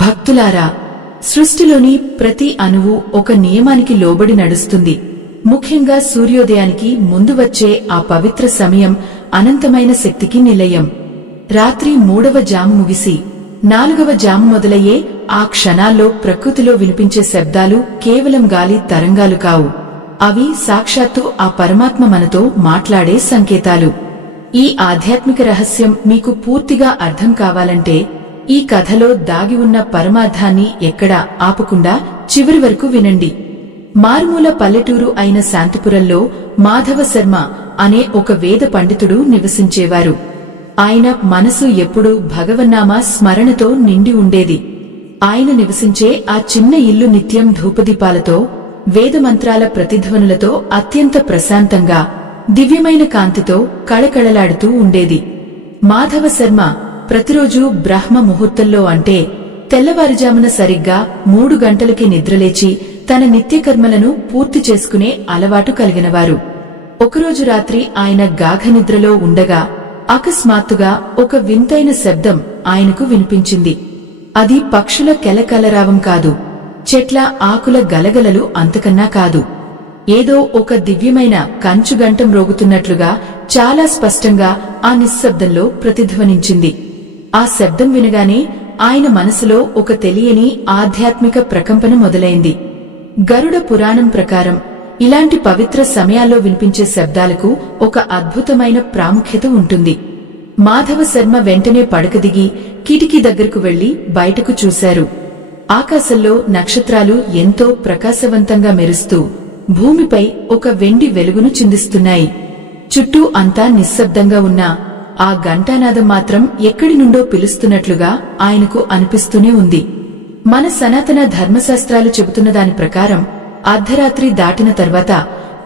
భక్తులారా, సృష్టిలోని ప్రతి అణువు ఒక నియమానికి లోబడి నడుస్తుంది. ముఖ్యంగా సూర్యోదయానికి ముందు వచ్చే ఆ పవిత్ర సమయం అనంతమైన శక్తికి నిలయం. రాత్రి 3వ జాము ముగిసి 4వ జాము మొదలయ్యే ఆ క్షణాల్లో ప్రకృతిలో వినిపించే శబ్దాలు కేవలం గాలి తరంగాలు కావు. అవి సాక్షాత్తు ఆ పరమాత్మ మనతో మాట్లాడే సంకేతాలు. ఈ ఆధ్యాత్మిక రహస్యం మీకు పూర్తిగా అర్థం కావాలంటే ఈ కథలో దాగి ఉన్న పరమార్థాన్ని ఎక్కడా ఆపకుండా చివరి వరకు వినండి. మారుమూల పల్లెటూరు అయిన శాంతిపురంలో మాధవ శర్మ అనే ఒక వేద పండితుడు నివసించేవారు. ఆయన మనసు ఎప్పుడూ భగవన్నామ స్మరణతో నిండి ఉండేది. ఆయన నివసించే ఆ చిన్న ఇల్లు నిత్యం ధూపదీపాలతో, వేదమంత్రాల ప్రతిధ్వనులతో అత్యంత ప్రశాంతంగా, దివ్యమైన కాంతితో కళకళలాడుతూ ఉండేది. మాధవ శర్మ ప్రతిరోజూ బ్రహ్మ ముహూర్తంలో అంటే తెల్లవారుజామున సరిగ్గా 3 గంటలకి నిద్రలేచి తన నిత్యకర్మలను పూర్తి చేసుకునే అలవాటు కలిగినవారు. ఒకరోజు రాత్రి ఆయన గాఢ నిద్రలో ఉండగా అకస్మాత్తుగా ఒక వింతైన శబ్దం ఆయనకు వినిపించింది. అది పక్షుల కెలకలరావం కాదు, చెట్ల ఆకుల గలగలలు అంతకన్నా కాదు. ఏదో ఒక దివ్యమైన కంచుగంటం రోగుతున్నట్లుగా చాలా స్పష్టంగా ఆ నిశ్శబ్దంలో ప్రతిధ్వనించింది. ఆ శబ్దం వినగానే ఆయన మనసులో ఒక తెలియని ఆధ్యాత్మిక ప్రకంపన మొదలైంది. గరుడ పురాణం ప్రకారం ఇలాంటి పవిత్ర సమయాల్లో వినిపించే శబ్దాలకు ఒక అద్భుతమైన ప్రాముఖ్యత ఉంటుంది. మాధవ శర్మ వెంటనే పడకదిగి కిటికీ దగ్గరకు వెళ్లి బయటకు చూశారు. ఆకాశంలో నక్షత్రాలు ఎంతో ప్రకాశవంతంగా మెరుస్తూ భూమిపై ఒక వెండి వెలుగును చిందిస్తున్నాయి. చుట్టూ అంతా నిశ్శబ్దంగా ఉన్నా ఆ ఘంటానాదం మాత్రం ఎక్కడి నుండో పిలుస్తున్నట్లుగా ఆయనకు అనిపిస్తూనే ఉంది. మన సనాతన ధర్మశాస్త్రాలు చెబుతున్న దాని ప్రకారం అర్ధరాత్రి దాటిన తర్వాత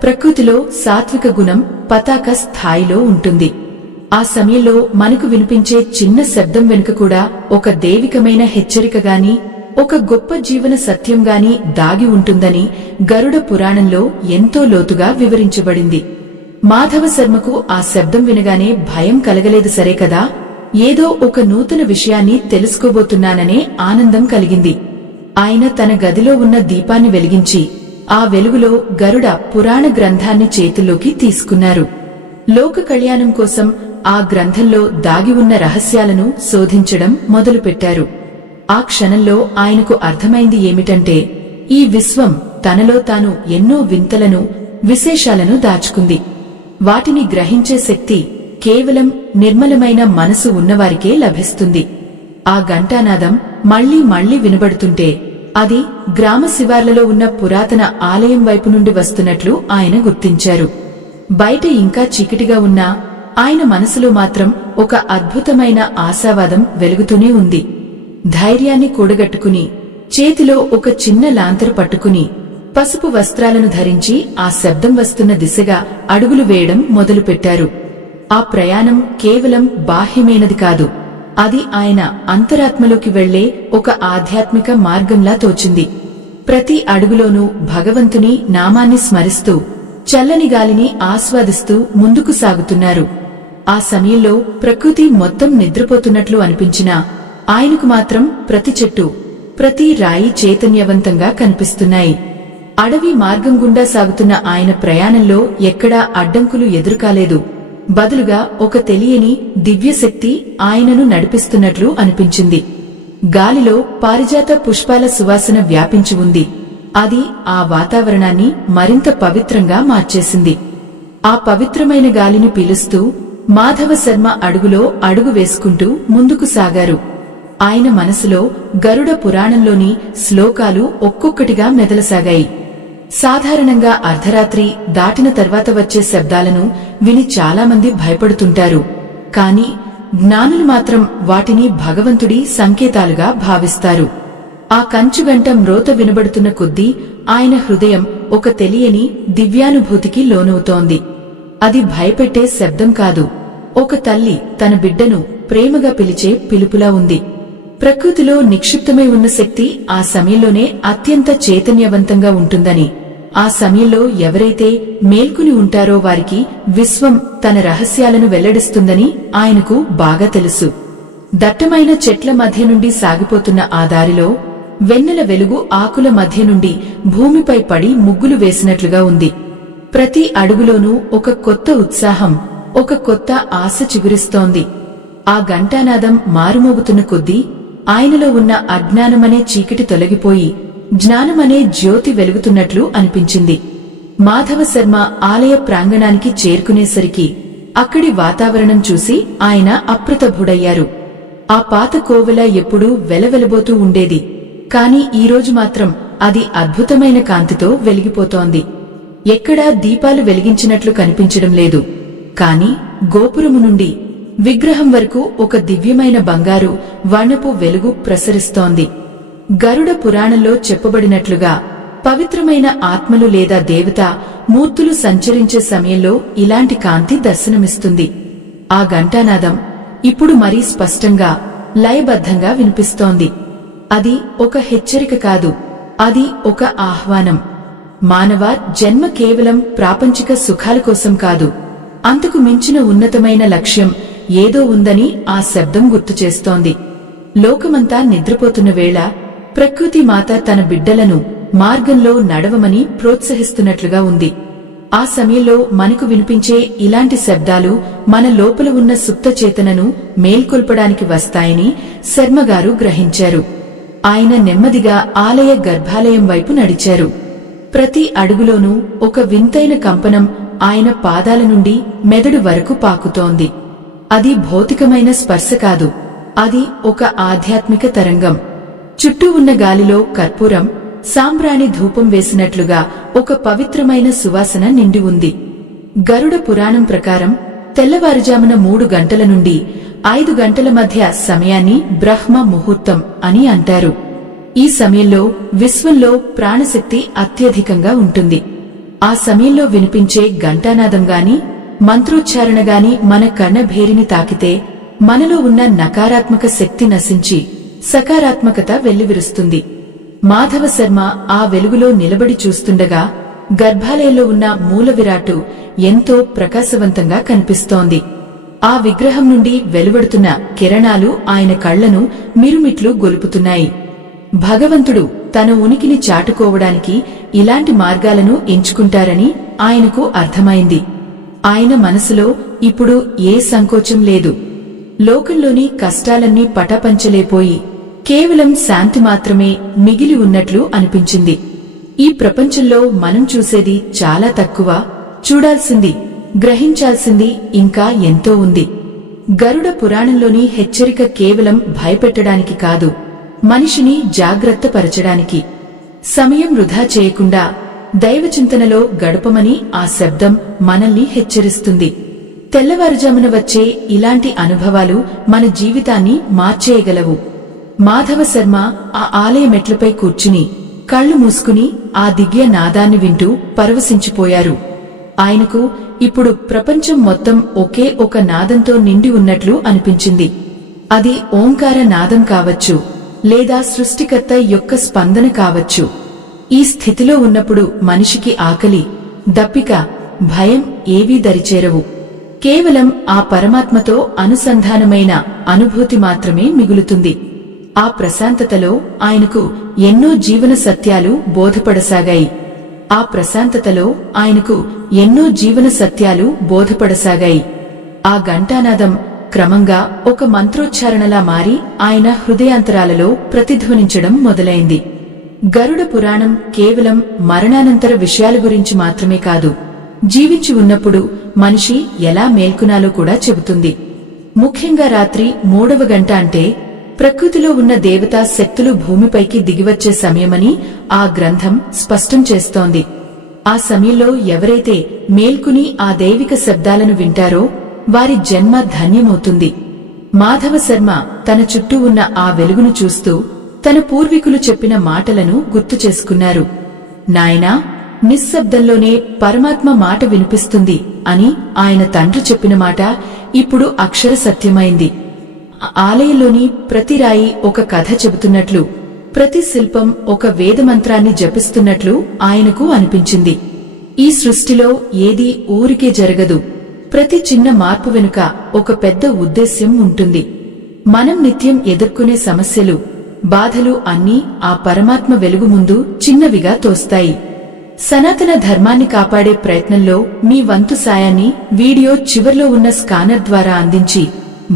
ప్రకృతిలో సాత్విక గుణం పతాక స్థాయిలో ఉంటుంది. ఆ సమయంలో మనకు వినిపించే చిన్న శబ్దం వెనుక కూడా ఒక దైవికమైన హెచ్చరికగాని, ఒక గొప్ప జీవన సత్యంగాని దాగి ఉంటుందని గరుడ పురాణంలో ఎంతో లోతుగా వివరించబడింది. మాధవ శర్మకు ఆ శబ్దం వినగానే భయం కలగలేదు సరే కదా, ఏదో ఒక నూతన విషయాన్ని తెలుసుకోబోతున్నాననే ఆనందం కలిగింది. ఆయన తన గదిలో ఉన్న దీపాన్ని వెలిగించి ఆ వెలుగులో గరుడ పురాణ గ్రంథాన్ని చేతుల్లోకి తీసుకున్నారు. లోక కళ్యాణం కోసం ఆ గ్రంథంలో దాగి ఉన్న రహస్యాలను శోధించడం మొదలుపెట్టారు. ఆ క్షణంలో ఆయనకు అర్థమైంది ఏమిటంటే ఈ విశ్వం తనలో తాను ఎన్నో వింతలను, విశేషాలను దాచుకుంది. వాటిని గ్రహించే శక్తి కేవలం నిర్మలమైన మనసు ఉన్నవారికే లభిస్తుంది. ఆ ఘంటానాదం మళ్లీ మళ్లీ వినబడుతుంటే అది గ్రామ శివార్లలో ఉన్న పురాతన ఆలయం వైపు నుండి వస్తున్నట్లు ఆయన గుర్తించారు. బయట ఇంకా చీకటిగా ఉన్నా ఆయన మనసులో మాత్రం ఒక అద్భుతమైన ఆశావాదం వెలుగుతూనే ఉంది. ధైర్యాన్ని కూడగట్టుకుని చేతిలో ఒక చిన్న లాంతరు పట్టుకుని పసుపు వస్త్రాలను ధరించి ఆ శబ్దం వస్తున్న దిశగా అడుగులు వేయడం మొదలుపెట్టారు. ఆ ప్రయాణం కేవలం బాహ్యమైనది కాదు, అది ఆయన అంతరాత్మలోకి వెళ్లే ఒక ఆధ్యాత్మిక మార్గంలా తోచింది. ప్రతి అడుగులోనూ భగవంతుని నామాన్ని స్మరిస్తూ చల్లని గాలిని ఆస్వాదిస్తూ ముందుకు సాగుతున్నారు. ఆ సమయంలో ప్రకృతి మొత్తం నిద్రపోతున్నట్లు అనిపించినా ఆయనకు మాత్రం ప్రతి చెట్టు, ప్రతి రాయి చైతన్యవంతంగా కనిపిస్తున్నాయి. అడవి మార్గం గుండా సాగుతున్న ఆయన ప్రయాణంలో ఎక్కడా అడ్డంకులు ఎదురుకాలేదు. బదులుగా ఒక తెలియని దివ్యశక్తి ఆయనను నడిపిస్తున్నట్లు అనిపించింది. గాలిలో పారిజాత పుష్పాల సువాసన వ్యాపించి ఉంది. అది ఆ వాతావరణాన్ని మరింత పవిత్రంగా మార్చేసింది. ఆ పవిత్రమైన గాలిని పీలుస్తూ మాధవ శర్మ అడుగులో అడుగు వేసుకుంటూ ముందుకు సాగారు. ఆయన మనసులో గరుడ పురాణంలోని శ్లోకాలు ఒక్కొక్కటిగా మెదలసాగాయి. సాధారణంగా అర్ధరాత్రి దాటిన తర్వాత వచ్చే శబ్దాలను విని చాలామంది భయపడుతుంటారు. కాని జ్ఞానులు మాత్రం వాటిని భగవంతుడి సంకేతాలుగా భావిస్తారు. ఆ కంచుగంట మ్రోత వినబడుతున్న కొద్దీ ఆయన హృదయం ఒక తెలియని దివ్యానుభూతికి లోనవుతోంది. అది భయపెట్టే శబ్దం కాదు, ఒక తల్లి తన బిడ్డను ప్రేమగా పిలిచే పిలుపులా ఉంది. ప్రకృతిలో నిక్షిప్తమై ఉన్న శక్తి ఆ సమయంలోనే అత్యంత చైతన్యవంతంగా ఉంటుందని, ఆ సమయంలో ఎవరైతే మేల్కొని ఉంటారో వారికి విశ్వం తన రహస్యాలను వెల్లడిస్తుందని ఆయనకు బాగా తెలుసు. దట్టమైన చెట్ల మధ్య నుండి సాగిపోతున్న ఆ దారిలో వెన్నెల వెలుగు ఆకుల మధ్య నుండి భూమిపై పడి ముగ్గులు వేసినట్లుగా ఉంది. ప్రతి అడుగులోనూ ఒక కొత్త ఉత్సాహం, ఒక కొత్త ఆశ చిగురిస్తోంది. ఆ ఘంటానాదం మారుమోగుతున్న కొద్దీ ఆయనలో ఉన్న అజ్ఞానమనే చీకటి తొలగిపోయి జ్ఞానమనే జ్యోతి వెలుగుతున్నట్లు అనిపించింది. మాధవశర్మ ఆలయ ప్రాంగణానికి చేరుకునేసరికి అక్కడి వాతావరణం చూసి ఆయన అప్రతభుడయ్యారు. ఆ పాత కోవెల ఎప్పుడూ వెలవెలబోతూ ఉండేది, కాని ఈరోజు మాత్రం అది అద్భుతమైన కాంతితో వెలిగిపోతోంది. ఎక్కడా దీపాలు వెలిగించినట్లు కనిపించడం లేదు. కాని గోపురము నుండి విగ్రహం వరకు ఒక దివ్యమైన బంగారు వర్ణపు వెలుగు ప్రసరిస్తోంది. గరుడ పురాణంలో చెప్పబడినట్లుగా పవిత్రమైన ఆత్మలు లేదా దేవత మూర్తులు సంచరించే సమయంలో ఇలాంటి కాంతి దర్శనమిస్తుంది. ఆ ఘంటానాదం ఇప్పుడు మరీ స్పష్టంగా, లయబద్ధంగా వినిపిస్తోంది. అది ఒక హెచ్చరిక కాదు, అది ఒక ఆహ్వానం. మానవ జన్మ కేవలం ప్రాపంచిక సుఖాల కోసం కాదు, అంతకు మించిన ఉన్నతమైన లక్ష్యం ఏదో ఉందని ఆ శబ్దం గుర్తుచేస్తోంది. లోకమంతా నిద్రపోతున్న వేళ ప్రకృతి మాత తన బిడ్డలను మార్గంలో నడవమని ప్రోత్సహిస్తున్నట్లుగా ఉంది. ఆ సమయంలో మనకు వినిపించే ఇలాంటి శబ్దాలు మన లోపల ఉన్న సుప్త చేతనను మేల్కొల్పడానికి వస్తాయని శర్మగారు గ్రహించారు. ఆయన నెమ్మదిగా ఆలయ గర్భాలయం వైపు నడిచారు. ప్రతి అడుగులోనూ ఒక వింతైన కంపనం ఆయన పాదాల నుండి మెదడు వరకు పాకుతోంది. అది భౌతికమైన స్పర్శ కాదు, అది ఒక ఆధ్యాత్మిక తరంగం. చుట్టూ ఉన్న గాలిలో కర్పూరం, సాంబ్రాణి ధూపం వేసినట్లుగా ఒక పవిత్రమైన సువాసన నిండి ఉంది. గరుడ పురాణం ప్రకారం తెల్లవారుజామున 3 గంటల నుండి 5 గంటల మధ్య సమయాన్ని బ్రహ్మ ముహూర్తం అని అంటారు. ఈ సమయంలో విశ్వంలో ప్రాణశక్తి అత్యధికంగా ఉంటుంది. ఆ సమయంలో వినిపించే ఘంటానాదం గాని మంత్రోచ్చారణ గాని మన కర్ణభేరిని తాకితే మనలో ఉన్న నకారాత్మక శక్తి నశించి సకారాత్మకత వెల్లివిరుస్తుంది. మాధవశర్మ ఆ వెలుగులో నిలబడి చూస్తుండగా గర్భాలయంలో ఉన్న మూల విరాట్టు ఎంతో ప్రకాశవంతంగా కనిపిస్తోంది. ఆ విగ్రహం నుండి వెలువడుతున్న కిరణాలు ఆయన కళ్లను మిరుమిట్లు గొలుపుతున్నాయి. భగవంతుడు తన ఉనికిని చాటుకోవడానికి ఇలాంటి మార్గాలను ఎంచుకుంటారని ఆయనకు అర్థమైంది. ఆయన మనసులో ఇప్పుడు ఏ సంకోచం లేదు. లోకంలోని కష్టాలన్నీ పటాపంచలేపోయి కేవలం శాంతి మాత్రమే మిగిలి ఉన్నట్లు అనిపించింది. ఈ ప్రపంచంలో మనం చూసేది చాలా తక్కువ, చూడాల్సింది, గ్రహించాల్సింది ఇంకా ఎంతో ఉంది. గరుడ పురాణంలోని హెచ్చరిక కేవలం భయపెట్టడానికి కాదు, మనిషిని జాగ్రత్తపరచడానికి. సమయం వృధా చేయకుండా దైవచింతనలో గడపమని ఆ శబ్దం మనల్ని హెచ్చరిస్తుంది. తెల్లవారుజామున వచ్చే ఇలాంటి అనుభవాలు మన జీవితాన్ని మార్చేయగలవు. మాధవశర్మ ఆ ఆలయ మెట్లపై కూర్చుని కళ్లు మూసుకుని ఆ దివ్య నాదాన్ని వింటూ పరవశించిపోయారు. ఆయనకు ఇప్పుడు ప్రపంచం మొత్తం ఒకే ఒక నాదంతో నిండి ఉన్నట్లు అనిపించింది. అది ఓంకార నాదం కావచ్చు, లేదా సృష్టికర్త యొక్క స్పందన కావచ్చు. ఈ స్థితిలో ఉన్నప్పుడు మనిషికి ఆకలి, దప్పిక, భయం ఏవీ దరిచేరవు. కేవలం ఆ పరమాత్మతో అనుసంధానమైన అనుభూతి మాత్రమే మిగులుతుంది. ఆ ప్రశాంతతలో ఆయనకు ఎన్నో జీవన సత్యాలు బోధపడసాగాయి. ఆ ప్రశాంతతలో ఆయనకు ఎన్నో జీవన సత్యాలు బోధపడసాగాయి. ఆ ఘంటానాదం క్రమంగా ఒక మంత్రోచ్చారణలా మారి ఆయన హృదయాంతరాలలో ప్రతిధ్వనించడం మొదలైంది. గరుడ పురాణం కేవలం మరణానంతర విషయాల గురించి మాత్రమే కాదు, జీవించి ఉన్నప్పుడు మనిషి ఎలా మేల్కొనాలో కూడా చెబుతుంది. ముఖ్యంగా రాత్రి 3వ గంట అంటే ప్రకృతిలో ఉన్న దేవతా శక్తులు భూమిపైకి దిగివచ్చే సమయమని ఆ గ్రంథం స్పష్టం చేస్తోంది. ఆ సమయంలో ఎవరైతే మేల్కుని ఆ దైవిక శబ్దాలను వింటారో వారి జన్మ ధన్యమవుతుంది. మాధవశర్మ తన చుట్టూ ఉన్న ఆ వెలుగును చూస్తూ తన పూర్వీకులు చెప్పిన మాటలను గుర్తు చేసుకున్నారు. నాయనా, నిశ్శబ్దంలోనే పరమాత్మ మాట వినిపిస్తుంది అని ఆయన తండ్రి చెప్పిన మాట ఇప్పుడు అక్షర సత్యమైంది. ఆలయంలోని ప్రతి రాయి ఒక కథ చెబుతున్నట్లు, ప్రతి శిల్పం ఒక వేదమంత్రాన్ని జపిస్తున్నట్లు ఆయనకు అనిపించింది. ఈ సృష్టిలో ఏదీ ఊరికే జరగదు. ప్రతి చిన్న మార్పు వెనుక ఒక పెద్ద ఉద్దేశ్యం ఉంటుంది. మనం నిత్యం ఎదుర్కొనే సమస్యలు, బాధలు అన్నీ ఆ పరమాత్మ వెలుగు ముందు చిన్నవిగా తోస్తాయి. సనాతన ధర్మాన్ని కాపాడే ప్రయత్నంలో మీ వంతు సాయాన్ని వీడియో చివర్లో ఉన్న స్కానర్ ద్వారా అందించి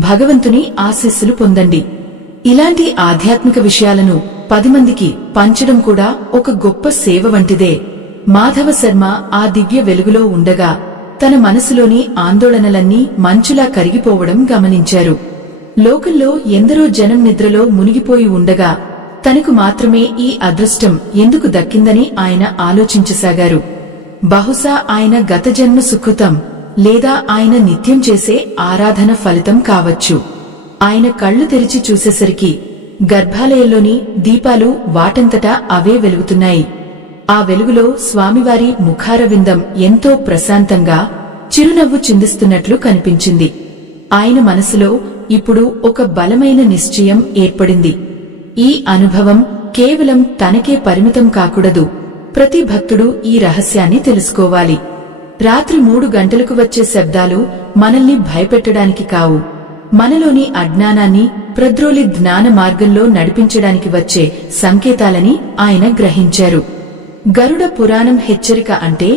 భగవంతుని ఆశీస్సులు పొందండి. ఇలాంటి ఆధ్యాత్మిక విషయాలను 10 మందికి పంచడం కూడా ఒక గొప్ప సేవ వంటిదే. మాధవ శర్మ ఆ దివ్య వెలుగులో ఉండగా తన మనసులోని ఆందోళనలన్నీ మంచులా కరిగిపోవడం గమనించారు. లోకంలో ఎందరో జనం నిద్రలో మునిగిపోయి ఉండగా తనకు మాత్రమే ఈ అదృష్టం ఎందుకు దక్కిందని ఆయన ఆలోచించసాగారు. బహుశా ఆయన గత జన్మ సుకృతం లేదా ఆయన నిత్యం చేసే ఆరాధన ఫలితం కావచ్చు. ఆయన కళ్లు తెరిచి చూసేసరికి గర్భాలయంలోని దీపాలు వాటంతటా అవే వెలుగుతున్నాయి. ఆ వెలుగులో స్వామివారి ముఖారవిందం ఎంతో ప్రశాంతంగా చిరునవ్వు చిందిస్తున్నట్లు కనిపించింది. ఆయన మనసులో ఇప్పుడు ఒక బలమైన నిశ్చయం ఏర్పడింది. ఈ అనుభవం కేవలం తనకే పరిమితం కాకూడదు. ప్రతి భక్తుడు ఈ రహస్యాన్ని తెలుసుకోవాలి. రాత్రి 3 గంటలకు వచ్చే శబ్దాలు మనల్ని భయపెట్టడానికి కావు, మనలోని అజ్ఞానాన్ని ప్రద్రోలి జ్ఞాన మార్గంలో నడిపించడానికి వచ్చే సంకేతాలని ఆయన గ్రహించారు. గరుడ పురాణం హెచ్చరిక అంటే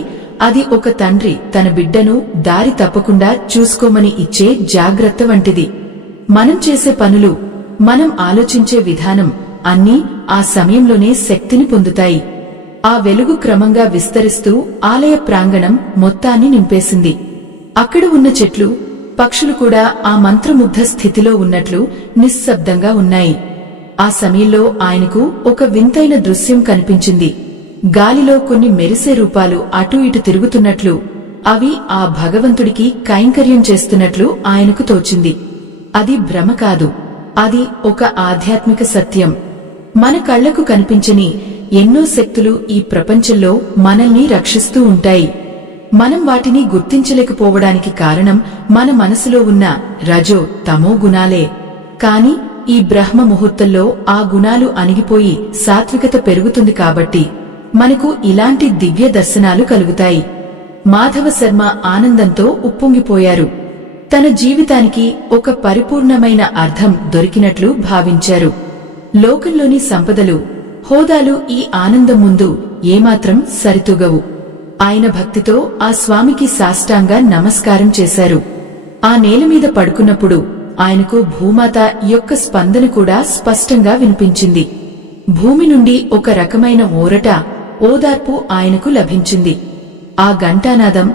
అది ఒక తండ్రి తన బిడ్డను దారి తప్పకుండా చూసుకోమని ఇచ్చే జాగ్రత్త వంటిది. మనం చేసే పనులు, మనం ఆలోచించే విధానం అన్నీ ఆ సమయంలోనే శక్తిని పొందుతాయి. ఆ వెలుగు క్రమంగా విస్తరిస్తూ ఆలయ ప్రాంగణం మొత్తాన్ని నింపేసింది. అక్కడ ఉన్న చెట్లు, పక్షులు కూడా ఆ మంత్రముగ్ధ స్థితిలో ఉన్నట్లు నిశ్శబ్దంగా ఉన్నాయి. ఆ సమయంలో ఆయనకు ఒక వింతైన దృశ్యం కనిపించింది. గాలిలో కొన్ని మెరిసే రూపాలు అటూ ఇటు తిరుగుతున్నట్లు, అవి ఆ భగవంతుడికి కైంకర్యం చేస్తున్నట్లు ఆయనకు తోచింది. అది భ్రమ కాదు, అది ఒక ఆధ్యాత్మిక సత్యం. మన కళ్లకు కనిపించని ఎన్నో శక్తులు ఈ ప్రపంచంలో మనల్ని రక్షిస్తూ ఉంటాయి. మనం వాటిని గుర్తించలేకపోవడానికి కారణం మన మనసులో ఉన్న రజో తమో గుణాలే. కాని ఈ బ్రహ్మ ముహూర్తంలో ఆ గుణాలు అణిగిపోయి సాత్వికత పెరుగుతుంది కాబట్టి మనకు ఇలాంటి దివ్య దర్శనాలు కలుగుతాయి. మాధవ శర్మ ఆనందంతో ఉప్పొంగిపోయారు. తన జీవితానికి ఒక పరిపూర్ణమైన అర్థం దొరికినట్లు భావించారు. లోకంలోని సంపదలు, హోదాలు ఈ ఆనందం ముందు ఏమాత్రం సరితూగవు. ఆయన భక్తితో ఆ స్వామికి సాష్టాంగ నమస్కారం చేశారు. ఆ నేలమీద పడుకున్నప్పుడు ఆయనకు భూమాత యొక్క స్పందన కూడా స్పష్టంగా వినిపించింది. భూమి నుండి ఒక రకమైన ఊరట, ఓదార్పు ఆయనకు లభించింది. ఆ ఘంటానాదం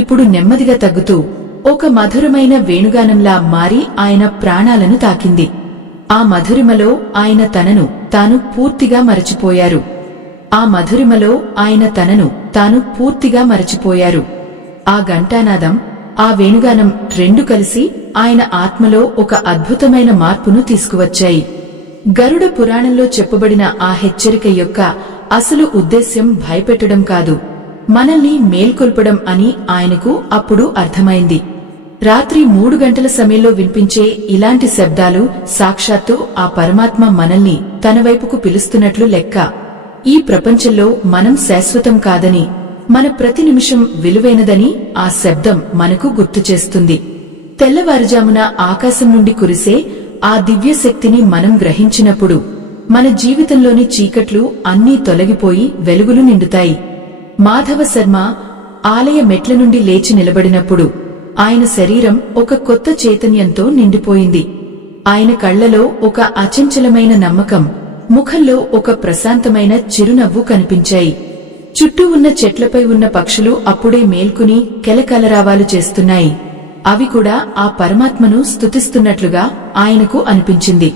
ఇప్పుడు నెమ్మదిగా తగ్గుతూ ఒక మధురమైన వేణుగానంలా మారి ఆయన ప్రాణాలను తాకింది. ఆ మధురిమలో ఆయన తనను తాను పూర్తిగా మరచిపోయారు. ఆ మధురిమలో ఆయన తనను తాను పూర్తిగా మరచిపోయారు. ఆ ఘంటానాదం, ఆ వేణుగానం రెండు కలిసి ఆయన ఆత్మలో ఒక అద్భుతమైన మార్పును తీసుకువచ్చాయి. గరుడ పురాణంలో చెప్పబడిన ఆ హెచ్చరిక యొక్క అసలు ఉద్దేశ్యం భయపెట్టడం కాదు, మనల్ని మేల్కొల్పడం అని ఆయనకు అప్పుడు అర్థమైంది. రాత్రి 3 గంటల సమయంలో వినిపించే ఇలాంటి శబ్దాలు సాక్షాత్తు ఆ పరమాత్మ మనల్ని తన వైపుకు పిలుస్తున్నట్లు లెక్క. ఈ ప్రపంచంలో మనం శాశ్వతం కాదని, మన ప్రతి నిమిషం విలువైనదని ఆ శబ్దం మనకు గుర్తుచేస్తుంది. తెల్లవారుజామున ఆకాశం నుండి కురిసే ఆ దివ్య శక్తిని మనం గ్రహించినప్పుడు మన జీవితంలోని చీకట్లు అన్నీ తొలగిపోయి వెలుగులు నిండుతాయి. మాధవ శర్మ ఆలయ మెట్ల నుండి లేచి నిలబడినప్పుడు ఆయన శరీరం ఒక కొత్త చైతన్యంతో నిండిపోయింది. ఆయన కళ్లలో ఒక అచంచలమైన నమ్మకం, ముఖంలో ఒక ప్రశాంతమైన చిరునవ్వు కనిపించాయి. చుట్టూ ఉన్న చెట్లపై ఉన్న పక్షులు అప్పుడే మేల్కుని కెలకలరావాలు చేస్తున్నాయి. అవి కూడా ఆ పరమాత్మను స్తుతిస్తున్నట్లుగా ఆయనకు అనిపించింది.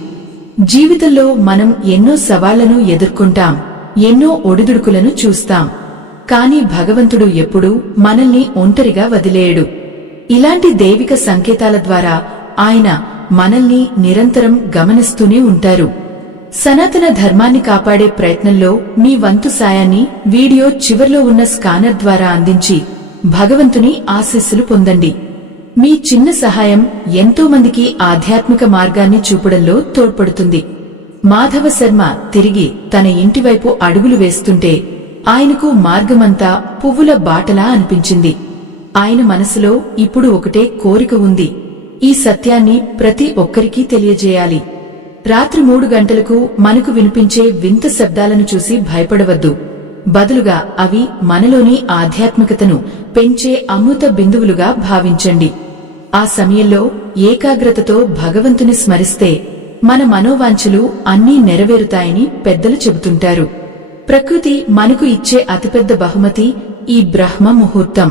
జీవితంలో మనం ఎన్నో సవాళ్లను ఎదుర్కొంటాం, ఎన్నో ఒడిదుడుకులను చూస్తాం. కాని భగవంతుడు ఎప్పుడూ మనల్ని ఒంటరిగా వదిలేయడు. ఇలాంటి దైవిక సంకేతాల ద్వారా ఆయన మనల్ని నిరంతరం గమనిస్తూనే ఉంటారు. సనాతన ధర్మాన్ని కాపాడే ప్రయత్నంలో మీ వంతు సాయాన్ని వీడియో చివర్లో ఉన్న స్కానర్ ద్వారా అందించి భగవంతుని ఆశీస్సులు పొందండి. మీ చిన్న సహాయం ఎంతో మందికి ఆధ్యాత్మిక మార్గాన్ని చూపడంలో తోడ్పడుతుంది. మాధవ శర్మ తిరిగి తన ఇంటివైపు అడుగులు వేస్తుంటే ఆయనకు మార్గమంతా పువ్వుల బాటలా అనిపించింది. ఆయన మనసులో ఇప్పుడు ఒకటే కోరిక ఉంది, ఈ సత్యాన్ని ప్రతి ఒక్కరికీ తెలియజేయాలి. రాత్రి 3 గంటలకు మనకు వినిపించే వింత శబ్దాలను చూసి భయపడవద్దు. బదులుగా అవి మనలోని ఆధ్యాత్మికతను పెంచే అమృత బిందువులుగా భావించండి. ఆ సమయంలో ఏకాగ్రతతో భగవంతుని స్మరిస్తే మన మనోవాంఛలు అన్నీ నెరవేరుతాయని పెద్దలు చెబుతుంటారు. ప్రకృతి మనకు ఇచ్చే అతిపెద్ద బహుమతి ఈ బ్రహ్మ ముహూర్తం.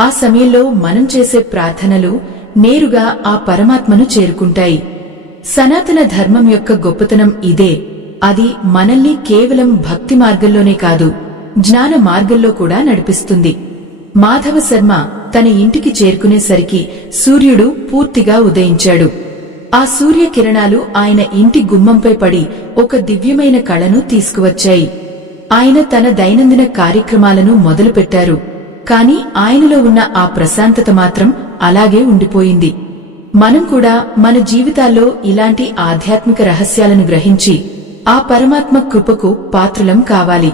ఆ సమయంలో మనం చేసే ప్రార్థనలు నేరుగా ఆ పరమాత్మను చేరుకుంటాయి. సనాతన ధర్మం యొక్క గొప్పతనం ఇదే. అది మనల్ని కేవలం భక్తి మార్గంలోనే కాదు, జ్ఞాన మార్గంలో కూడా నడిపిస్తుంది. మాధవ శర్మ తన ఇంటికి చేరుకునేసరికి సూర్యుడు పూర్తిగా ఉదయించాడు. ఆ సూర్యకిరణాలు ఆయన ఇంటి గుమ్మంపై పడి ఒక దివ్యమైన కళను తీసుకువచ్చాయి. ఆయన తన దైనందిన కార్యక్రమాలను మొదలుపెట్టారు. కాని ఆయనలో ఉన్న ఆ ప్రశాంతత మాత్రం అలాగే ఉండిపోయింది. మనం కూడా మన జీవితాల్లో ఇలాంటి ఆధ్యాత్మిక రహస్యాలను గ్రహించి ఆ పరమాత్మ కృపకు పాత్రులం కావాలి.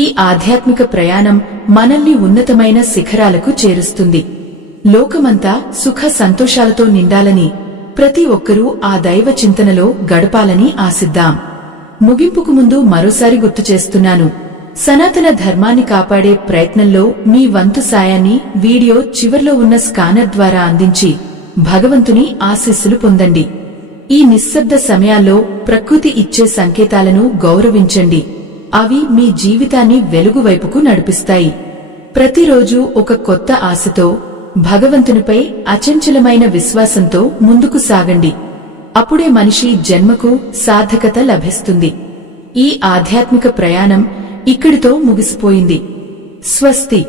ఈ ఆధ్యాత్మిక ప్రయాణం మనల్ని ఉన్నతమైన శిఖరాలకు చేరుస్తుంది. లోకమంతా సుఖ సంతోషాలతో నిండాలని, ప్రతి ఒక్కరూ ఆ దైవ చింతనలో గడపాలని ఆశిద్దాం. ముగింపుకు ముందు మరోసారి గుర్తు చేస్తున్నాను, సనాతన ధర్మాన్ని కాపాడే ప్రయత్నంలో మీ వంతు సాయాన్ని వీడియో చివర్లో ఉన్న స్కానర్ ద్వారా అందించి భగవంతుని ఆశీస్సులు పొందండి. ఈ నిశ్శబ్ద సమయాల్లో ప్రకృతి ఇచ్చే సంకేతాలను గౌరవించండి. అవి మీ జీవితాన్ని వెలుగు వైపుకు నడిపిస్తాయి. ప్రతిరోజు ఒక కొత్త ఆశతో, భగవంతునిపై అచంచలమైన విశ్వాసంతో ముందుకు సాగండి. అప్పుడే మనిషి జన్మకు సార్థకత లభిస్తుంది. ఈ ఆధ్యాత్మిక ప్రయాణం ఇక్కడితో ముగిసిపోయింది. స్వస్తి.